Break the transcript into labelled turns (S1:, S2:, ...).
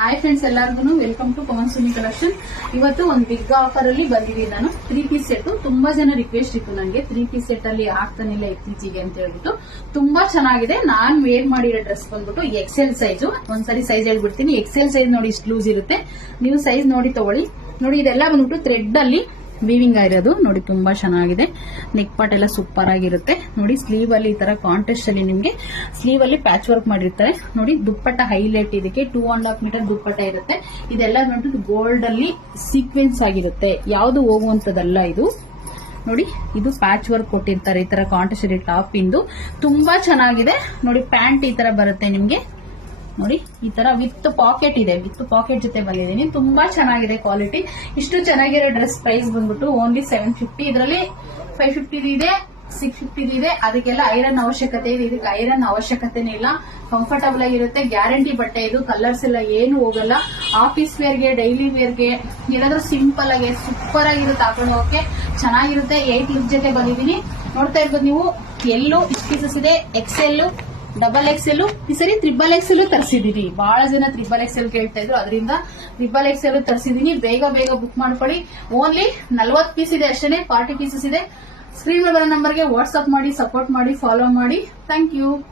S1: Hi friends ಎಲ್ಲರಿಗೂ welcome to Pavan Suni collection ಇವತ್ತು ಒಂದು ಬಿಗ್ ಆಫರ್ ಅಲ್ಲಿ ಬಂದಿದ್ದೀನಿ ನಾನು ತ್ರೀ ಪೀಸ್ ಸೆಟ್ ತುಂಬಾ ಜನ ರಿಕ್ವೆಸ್ಟ್ ಇತ್ತು ನನಗೆ ತ್ರೀ ಪೀಸ್ ಸೆಟ್ ಅಲ್ಲಿ ಆಗ್ತಾನಿಲ್ಲ ಇತ್ತೀಚೆಗೆ ಅಂತ ಹೇಳ್ಬಿಟ್ಟು. ತುಂಬಾ ಚೆನ್ನಾಗಿದೆ. ನಾನ್ ವೇರ್ ಮಾಡಿರೋ ಡ್ರೆಸ್ ಬಂದ್ಬಿಟ್ಟು ಎಕ್ಸೆಲ್ ಸೈಜ್ ಒಂದ್ಸರಿ ಸೈಜ್ ಹೇಳ್ಬಿಡ್ತೀನಿ. ಎಕ್ಸೆಲ್ ಸೈಜ್ ನೋಡಿ ಇಷ್ಟು ಲೂಸ್ ಇರುತ್ತೆ. ನೀವು ಸೈಜ್ ನೋಡಿ ತಗೊಳ್ಳಿ. ನೋಡಿ, ಇದೆಲ್ಲ ಬಂದ್ಬಿಟ್ಟು ಥ್ರೆಡ್ ಅಲ್ಲಿ ವೀವಿಂಗ್ ಆಗಿರೋದು ನೋಡಿ ತುಂಬಾ ಚೆನ್ನಾಗಿದೆ. ನೆಕ್ ಪಾಟ್ ಎಲ್ಲ ಸೂಪರ್ ಆಗಿರುತ್ತೆ. ನೋಡಿ ಸ್ಲೀವ್ ಅಲ್ಲಿ ಈ ತರ ಕಾಂಟೆಸ್ಟ್ ಅಲ್ಲಿ ನಿಮ್ಗೆ ಸ್ಲೀವ್ ಅಲ್ಲಿ ಪ್ಯಾಚ್ ವರ್ಕ್ ಮಾಡಿರ್ತಾರೆ. ನೋಡಿ ದುಪ್ಪಟ್ಟ ಹೈಲೈಟ್ ಇದಕ್ಕೆ two and half metre dupatta ಇರುತ್ತೆ. ಇದೆಲ್ಲ ಬಂದ್ಬಿಟ್ಟು ಗೋಲ್ಡ್ ಅಲ್ಲಿ ಸೀಕ್ವೆನ್ಸ್ ಆಗಿರುತ್ತೆ. ಯಾವುದು ಹೋಗುವಂತದಲ್ಲ ಇದು. ನೋಡಿ ಇದು ಪ್ಯಾಚ್ ವರ್ಕ್ ಕೊಟ್ಟಿರ್ತಾರೆ ಈ ತರ ಕಾಂಟೆಸ್ಟ್ ಟಾಪ್ ಇಂದು. ತುಂಬಾ ಚೆನ್ನಾಗಿದೆ. ನೋಡಿ ಪ್ಯಾಂಟ್ ಈ ತರ ಬರುತ್ತೆ ನಿಮ್ಗೆ. ನೋಡಿ, ಈ ತರ ವಿತ್ ಪಾಕೆಟ್ ಇದೆ. ವಿತ್ ಪಾಕೆಟ್ ಜೊತೆ ಬಂದಿದ್ದೀನಿ. ತುಂಬಾ ಚೆನ್ನಾಗಿದೆ ಕ್ವಾಲಿಟಿ. ಇಷ್ಟು ಚೆನ್ನಾಗಿರೋ ಡ್ರೆಸ್ ಪ್ರೈಸ್ ಬಂದ್ಬಿಟ್ಟು ಓನ್ಲಿ ಸೆವೆನ್ ಫಿಫ್ಟಿ. ಇದರಲ್ಲಿ ಫೈವ್ ಫಿಫ್ಟಿ ಇದೆ, ಸಿಕ್ಸ್ ಫಿಫ್ಟಿ ಇದೆ. ಅದಕ್ಕೆಲ್ಲ ಐರನ್ ಅವಶ್ಯಕತೆ ಇದೆ. ಇದಕ್ಕೆ ಐರನ್ ಅವಶ್ಯಕತೆನೇ ಇಲ್ಲ. ಕಂಫರ್ಟಬಲ್ ಆಗಿರುತ್ತೆ. ಗ್ಯಾರಂಟಿ ಬಟ್ಟೆ ಇದು. ಕಲರ್ಸ್ ಎಲ್ಲ ಏನು ಹೋಗಲ್ಲ. ಆಫೀಸ್ ವೇರ್ಗೆ ಡೈಲಿ ವೇರ್ಗೆ ಏನಾದ್ರೂ ಸಿಂಪಲ್ ಆಗಿ ಸೂಪರ್ ಆಗಿರುತ್ತೆ ಹಾಕೊಂಡು ಚೆನ್ನಾಗಿರುತ್ತೆ. ಏಟ್ ಲಿಪ್ ಜೊತೆ ಬಂದಿದ್ದೀನಿ. ನೋಡ್ತಾ ಇರ್ಬೋದು ನೀವು. ಎಲ್ಲೂ ಇಷ್ಟು ಪೀಸಸ್ ಇದೆ. ಎಕ್ಸೆಲ್ ಡಬಲ್ ಎಕ್ಸೆಲ್ ಈ ಸರಿ ತ್ರಿಬಲ್ ಎಕ್ಸೆಲ್ ತರಿಸಿದೀನಿ ಬಹಳ ಜನ ತ್ರಿಬಲ್ ಎಕ್ಸೆಲ್ ಕೇಳ್ತಾ ಇದ್ರು. ಅದರಿಂದ ತ್ರಿಬಲ್ ಎಕ್ಸೆಲ್ ತರಿಸಿದೀನಿ. ಬೇಗ ಬೇಗ ಬುಕ್ ಮಾಡ್ಕೊಳ್ಳಿ. ಓನ್ಲಿ ನಲ್ವತ್ತು ಪೀಸ್ ಇದೆ ಅಷ್ಟೇ ಫಾರ್ಟಿ ಪೀಸಸ್ ಇದೆ. ಸ್ಕ್ರೀನ್ ಬರೋ ನಂಬರ್ಗೆ ವಾಟ್ಸ್ಆಪ್ ಮಾಡಿ ಸಪೋರ್ಟ್ ಮಾಡಿ ಫಾಲೋ ಮಾಡಿ. Thank you